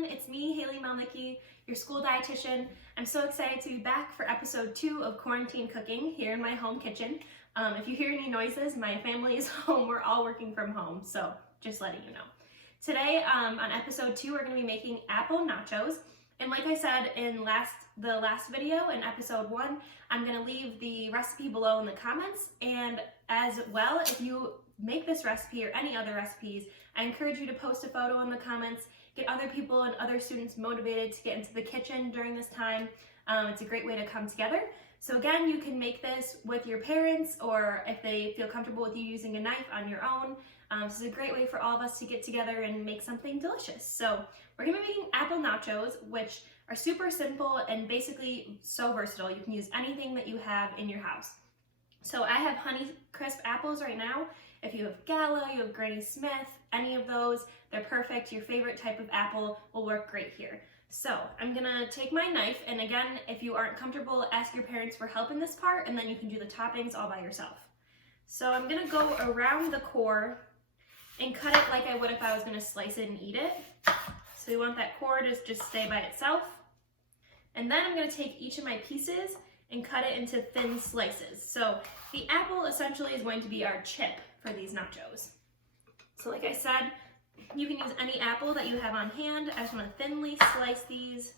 everyone, it's me, Haley Melnicki, your school dietitian. I'm so excited to be back for episode 2 of Quarantine Cooking here in my home kitchen. If you hear any noises, my family is home. We're all working from home, so just letting you know. Today on episode 2, we're going to be making apple nachos. And like I said in the last video, in episode 1, I'm going to leave the recipe below in the comments. And as well, if you make this recipe or any other recipes, I encourage you to post a photo in the comments, get other people and other students motivated to get into the kitchen during this time. It's a great way to come together. So again, you can make this with your parents, or if they feel comfortable with you using a knife, on your own. This is a great way for all of us to get together and make something delicious. So we're gonna be making apple nachos, which are super simple and basically so versatile. You can use anything that you have in your house. So I have Honeycrisp apples right now. If you have Gala, you have Granny Smith, any of those, they're perfect. Your favorite type of apple will work great here. So I'm gonna take my knife, and again, if you aren't comfortable, ask your parents for help in this part, and then you can do the toppings all by yourself. So I'm gonna go around the core and cut it like I would if I was gonna slice it and eat it. So you want that core to just stay by itself. And then I'm gonna take each of my pieces and cut it into thin slices. So the apple essentially is going to be our chip for these nachos. So like I said, you can use any apple that you have on hand. I just want to thinly slice these.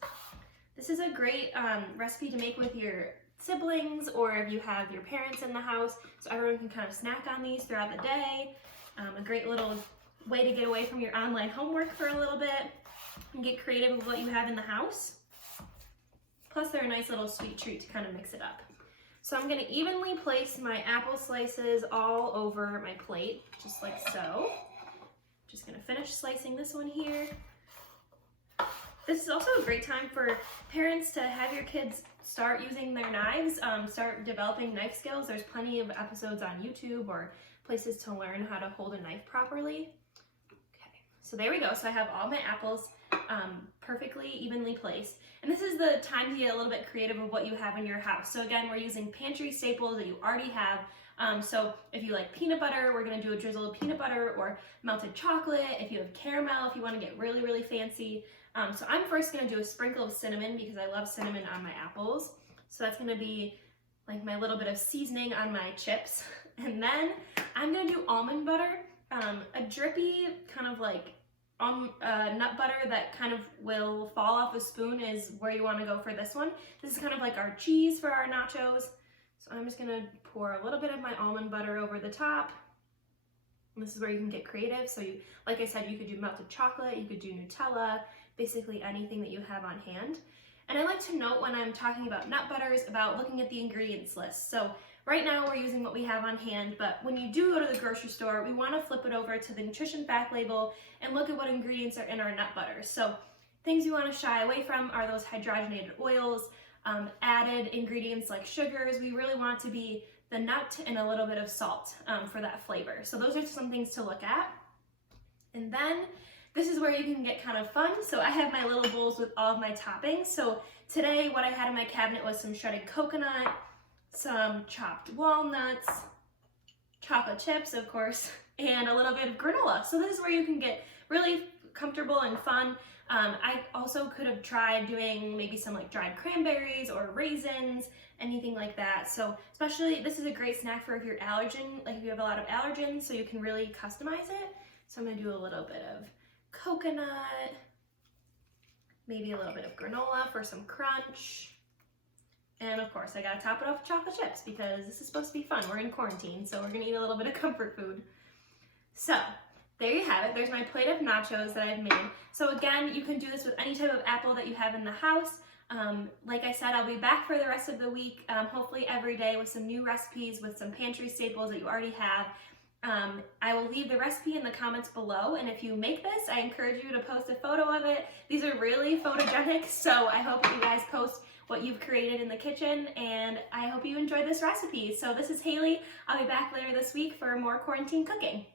This is a great recipe to make with your siblings, or if you have your parents in the house, so everyone can kind of snack on these throughout the day. A great little way to get away from your online homework for a little bit and get creative with what you have in the house. Plus they're a nice little sweet treat to kind of mix it up. So I'm gonna evenly place my apple slices all over my plate, just like so. Just gonna finish slicing this one here. This is also a great time for parents to have your kids start using their knives, start developing knife skills. There's plenty of episodes on YouTube or places to learn how to hold a knife properly. Okay, so there we go. So I have all my apples perfectly evenly placed. And this is the time to get a little bit creative with what you have in your house. So again, we're using pantry staples that you already have. So if you like peanut butter, we're gonna do a drizzle of peanut butter or melted chocolate. If you have caramel, if you wanna get really, really fancy. So I'm first gonna do a sprinkle of cinnamon because I love cinnamon on my apples. So that's gonna be like my little bit of seasoning on my chips. And then I'm gonna do almond butter, a drippy kind of like nut butter that kind of will fall off a spoon is where you want to go for this one. This is kind of like our cheese for our nachos. So I'm just going to pour a little bit of my almond butter over the top. And this is where you can get creative. So you, like I said, you could do melted chocolate, you could do Nutella, basically anything that you have on hand. And I like to note when I'm talking about nut butters about looking at the ingredients list. So right now we're using what we have on hand, but when you do go to the grocery store, we want to flip it over to the nutrition fact label and look at what ingredients are in our nut butters. So things you want to shy away from are those hydrogenated oils, added ingredients like sugars. We really want to be the nut and a little bit of salt for that flavor. So those are some things to look at. And then this is where you can get kind of fun. So I have my little bowls with all of my toppings. So today what I had in my cabinet was some shredded coconut, some chopped walnuts, chocolate chips, of course, and a little bit of granola. So this is where you can get really comfortable and fun. I also could have tried doing maybe some like dried cranberries or raisins, anything like that. So especially, this is a great snack for if you're allergen, like if you have a lot of allergens, so you can really customize it. So I'm gonna do a little bit of coconut, maybe a little bit of granola for some crunch. And of course, I gotta top it off with chocolate chips because this is supposed to be fun. We're in quarantine, so we're gonna eat a little bit of comfort food. So there you have it. There's my plate of nachos that I've made. So again, you can do this with any type of apple that you have in the house. Like I said, I'll be back for the rest of the week, hopefully every day with some new recipes with some pantry staples that you already have. I will leave the recipe in the comments below, and if you make this, I encourage you to post a photo of it. These are really photogenic, so I hope that you guys post what you've created in the kitchen, and I hope you enjoy this recipe. So this is Haley. I'll be back later this week for more quarantine cooking.